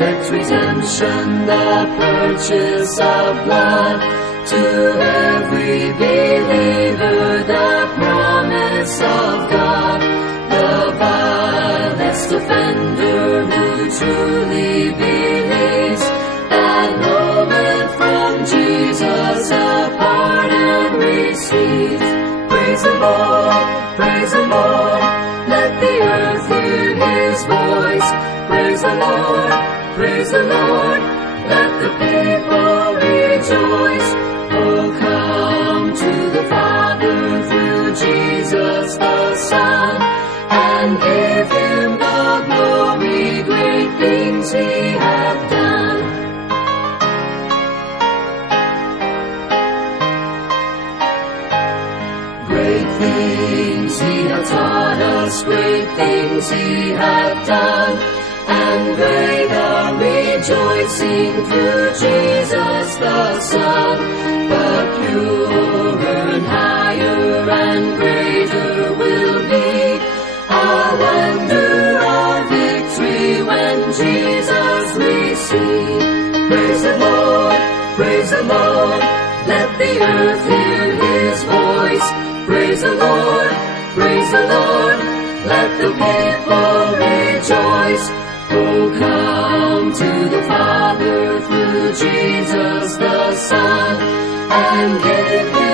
perfect redemption, the purchase of blood. To every believer, the promise of God. The vilest offender who truly believes that moment from Jesus a pardon receives. Praise the Lord, praise the Lord, let the earth hear his voice. Praise the Lord, praise the Lord, let the people rejoice. Oh, come to the Father through Jesus the Son, and give him the glory, great things he hath done. Great things he hath taught us, great things he hath done, and great our rejoicing through Jesus the Son. But purer and higher and greater will be our wonder, our victory when Jesus we see. Praise the Lord, praise the Lord, let the earth hear his voice. Praise the Lord, praise the Lord, let the people rejoice. Oh, come to the Father through Jesus the Son, and give him